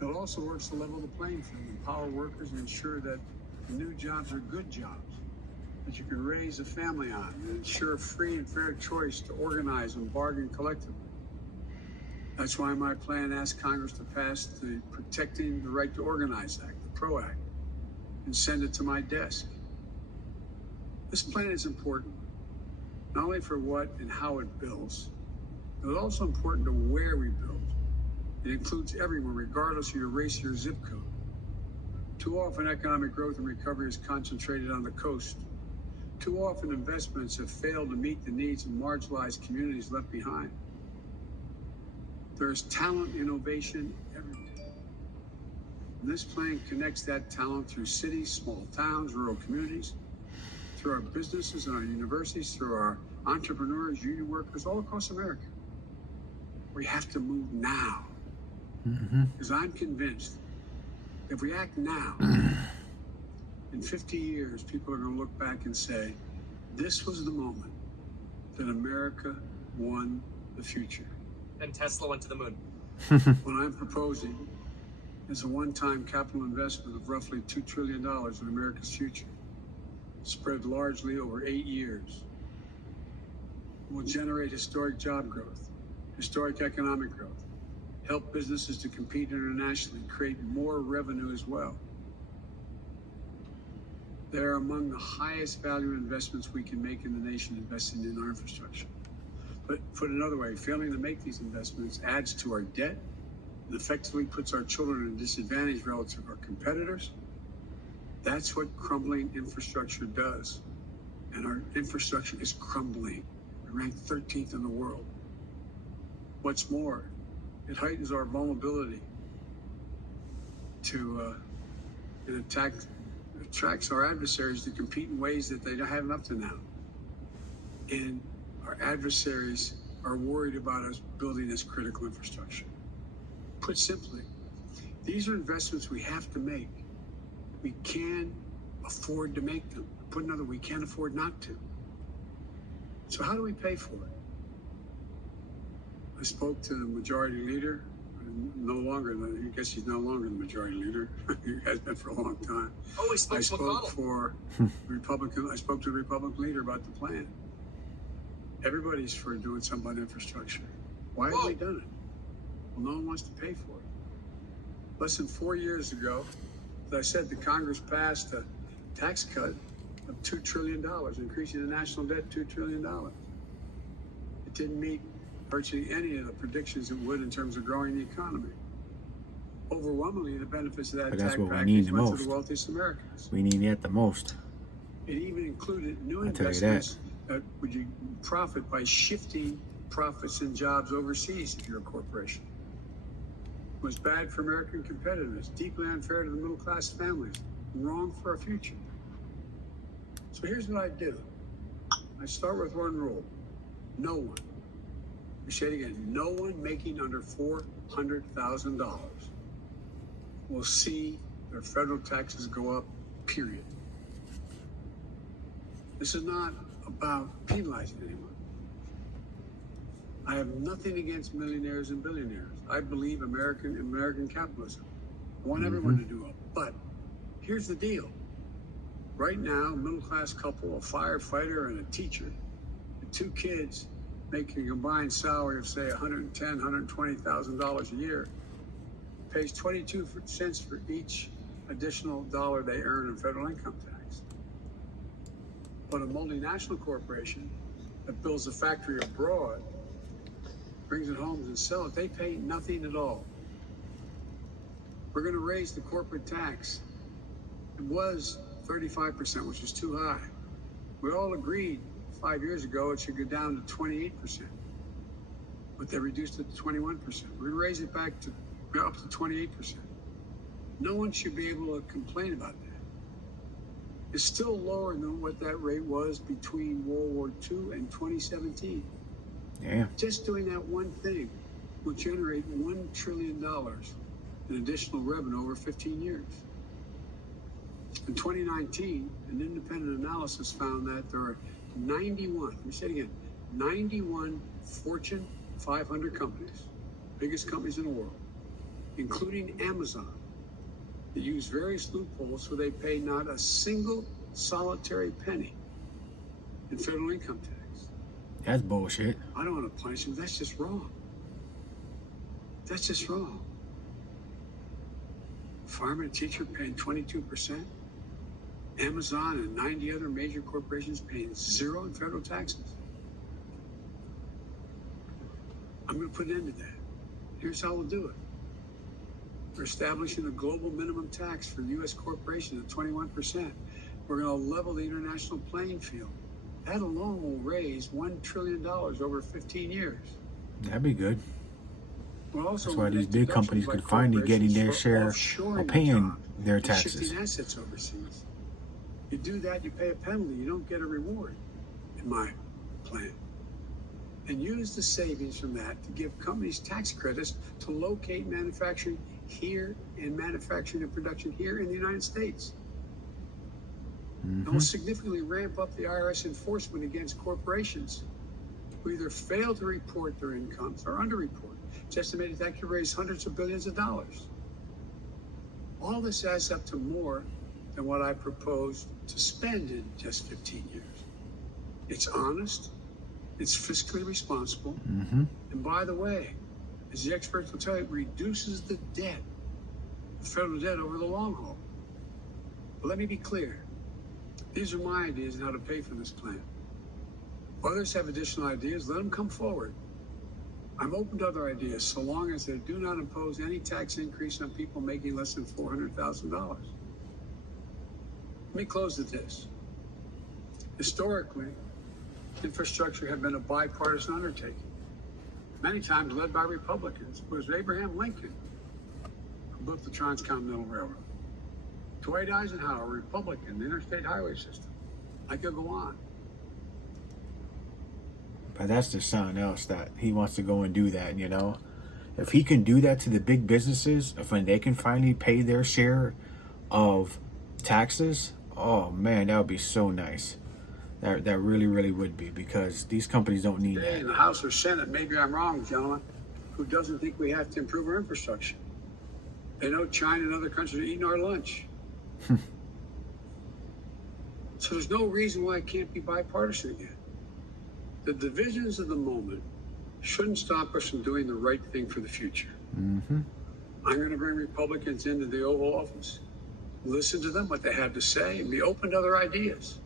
It also works to level the playing field, empower workers, and ensure that new jobs are good jobs that you can raise a family on, and ensure free and fair choice to organize and bargain collectively. That's why my plan asks Congress to pass the Protecting the Right to Organize Act, the PRO Act, and send it to my desk. This plan is important, not only for what and how it builds, but it's also important to where we build. It includes everyone, regardless of your race or your zip code. Too often, economic growth and recovery is concentrated on the coast. Too often, investments have failed to meet the needs of marginalized communities left behind. There is talent, innovation everywhere. And this plan connects that talent through cities, small towns, rural communities, through our businesses and our universities, through our entrepreneurs, union workers, all across America. We have to move now. Because I'm convinced if we act now, in 50 years, people are going to look back and say, this was the moment that America won the future. And Tesla went to the moon. What I'm proposing is a one-time capital investment of roughly $2 trillion in America's future, spread largely over 8 years. It will generate historic job growth, historic economic growth, help businesses to compete internationally, create more revenue as well. They're among the highest value investments we can make in the nation, investing in our infrastructure. But put another way, failing to make these investments adds to our debt and effectively puts our children at a disadvantage relative to our competitors. That's what crumbling infrastructure does. And our infrastructure is crumbling. We rank 13th in the world. What's more, it heightens our vulnerability to it attracts our adversaries to compete in ways that they haven't up to now. And our adversaries are worried about us building this critical infrastructure. Put simply, these are investments we have to make. We can afford to make them. Put another, we can't afford not to. So how do we pay for it? I spoke to the majority leader. I guess he's no longer the majority leader. He has been for a long time. Oh, he spoke I to spoke McConnell. I spoke to the Republican leader about the plan. Everybody's for doing something about infrastructure. Why have we done it? Well, no one wants to pay for it. Less than 4 years ago, as I said, the Congress passed a tax cut of $2 trillion, increasing the national debt $2 trillion. It didn't meet virtually any of the predictions it would in terms of growing the economy. Overwhelmingly, the benefits of that tax package went to the wealthiest Americans. We need it the most. It even included new investments that would profit by shifting profits and jobs overseas if you're a corporation. It was bad for American competitiveness, deeply unfair to the middle-class families, wrong for our future. So here's what I do. I start with one rule. No one, I say it again, no one making under $400,000 will see their federal taxes go up, period. This is not about penalizing anyone. I have nothing against millionaires and billionaires. I believe American capitalism. I want everyone to do it. But here's the deal. Right now, a middle-class couple, a firefighter and a teacher, and 2 kids making a combined salary of, say, $110,000, $120,000 a year, pays 22 cents for each additional dollar they earn in federal income tax. But a multinational corporation that builds a factory abroad, brings it home and sells it, they pay nothing at all. We're going to raise the corporate tax. It was 35%, which is too high. We all agreed 5 years ago it should go down to 28%, but they reduced it to 21%. We're going to raise it back up to 28%. No one should be able to complain about that. It's still lower than what that rate was between World War II and 2017. Yeah. Just doing that one thing will generate $1 trillion in additional revenue over 15 years. In 2019, an independent analysis found that there are 91, let me say it again, 91 Fortune 500 companies, biggest companies in the world, including Amazon, that use various loopholes so they pay not a single solitary penny in federal income tax. That's bullshit. I don't want to punish them. That's just wrong. That's just wrong. Farmer and teacher paying 22%. Amazon and 90 other major corporations paying zero in federal taxes. I'm going to put an end to that. Here's how we'll do it. We're establishing a global minimum tax for U.S. corporations at 21%. We're going to level the international playing field. That alone will raise $1 trillion over 15 years. That'd be good. We're also That's why these make big companies deductions could by finally getting their corporations share for offshoring of paying jobs their and taxes. shifting assets overseas. You do that, you pay a penalty. You don't get a reward, in my plan. And use the savings from that to give companies tax credits to locate manufacturing here and manufacturing and production here in the United States. And we'll significantly ramp up the IRS enforcement against corporations who either fail to report their incomes or underreport. It's estimated that could raise hundreds of billions of dollars. All this adds up to more than what I proposed to spend in just 15 years. It's honest, it's fiscally responsible, and by the way, as the experts will tell you, it reduces the debt, the federal debt over the long haul. But let me be clear. These are my ideas on how to pay for this plan. If others have additional ideas, let them come forward. I'm open to other ideas so long as they do not impose any tax increase on people making less than $400,000. Let me close with this. Historically, infrastructure had been a bipartisan undertaking, many times led by Republicans. It was Abraham Lincoln who built the Transcontinental Railroad. Dwight Eisenhower, Republican, the interstate highway system. I could go on. But that's just something else that he wants to go and do that, you know? If he can do that to the big businesses, if when they can finally pay their share of taxes, oh man, that would be so nice. That really, really would be, because these companies don't need Today in that. the House or Senate, maybe I'm wrong, gentlemen, who doesn't think we have to improve our infrastructure? They know China and other countries are eating our lunch. So there's no reason why it can't be bipartisan again. The divisions of the moment shouldn't stop us from doing the right thing for the future. I'm going to bring Republicans into the Oval Office, listen to them, what they have to say, and be open to other ideas.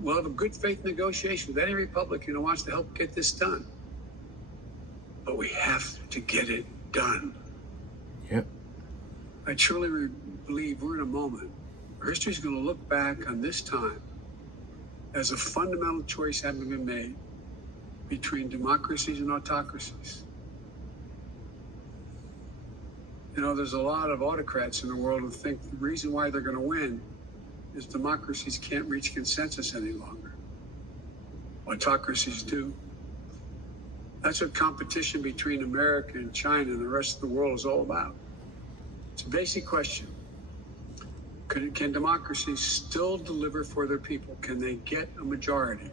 We'll have a good faith negotiation with any Republican who wants to help get this done. But we have to get it done. Yep. I truly believe we're in a moment where history is going to look back on this time as a fundamental choice having been made between democracies and autocracies. You know, there's a lot of autocrats in the world who think the reason why they're going to win is democracies can't reach consensus any longer. Autocracies do. That's what competition between America and China and the rest of the world is all about. It's a basic question. Can democracies still deliver for their people? Can they get a majority?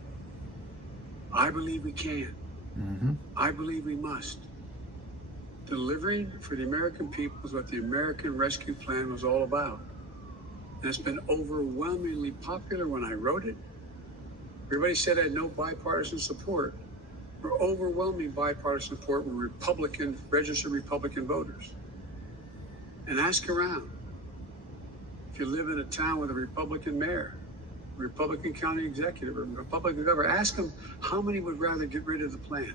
I believe we can. I believe we must. Delivering for the American people is what the American Rescue Plan was all about. And it's been overwhelmingly popular when I wrote it. Everybody said I had no bipartisan support. For overwhelming bipartisan support were registered Republican voters. And ask around. If you live in a town with a Republican mayor, a Republican county executive, or a Republican governor, ask them how many would rather get rid of the plan.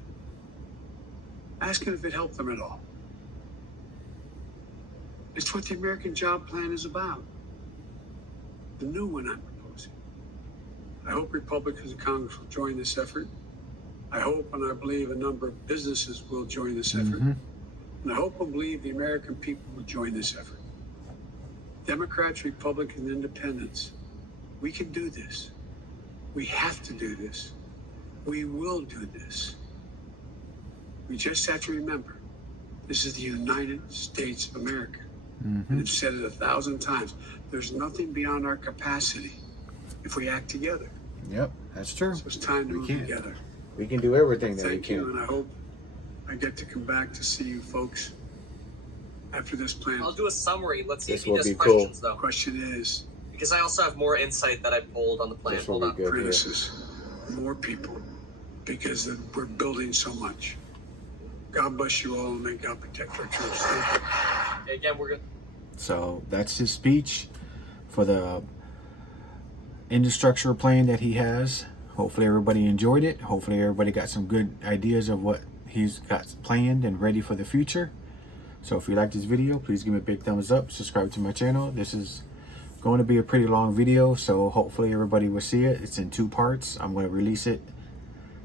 Ask them if it helped them at all. It's what the American Job Plan is about. The new one I'm proposing. I hope Republicans in Congress will join this effort. I hope and I believe a number of businesses will join this effort. And I hope and believe the American people will join this effort. Democrats, Republicans, Independents, we can do this. We have to do this. We will do this. We just have to remember, this is the United States of America. And I've said it 1,000 times. There's nothing beyond our capacity if we act together. Yep, that's true. So it's time to move together. We can do everything that we Thank you, can. and I hope I get to come back to see you folks after this plan? I'll do a summary. Let's see This if he will does be cool. questions, though. Question is, Because I also have more insight that I pulled on the plan. This will Hold be on. good. apprentices, more people, because we're building so much. God bless you all, and may God protect our troops. Thank you. Okay, again, we're good. So that's his speech for the infrastructure plan that he has. Hopefully everybody enjoyed it. Hopefully everybody got some good ideas of what he's got planned and ready for the future. So if you like this video, please give me a big thumbs up. Subscribe to my channel. This is going to be a pretty long video, so hopefully everybody will see it. It's in 2 parts. I'm going to release it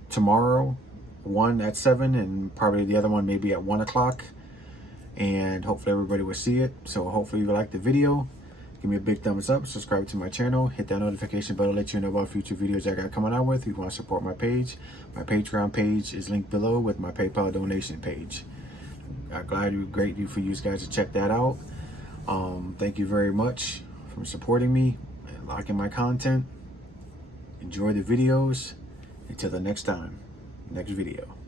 tomorrow, one at 7 and probably the other one maybe at 1 o'clock. And hopefully everybody will see it. So hopefully you like the video. Give me a big thumbs up, subscribe to my channel, hit that notification bell to let you know about future videos I got coming out with. If you want to support my page, my Patreon page is linked below with my PayPal donation page. I'm glad you great for you guys to check that out. Thank you very much for supporting me and liking my content. Enjoy the videos. Until the next time, next video.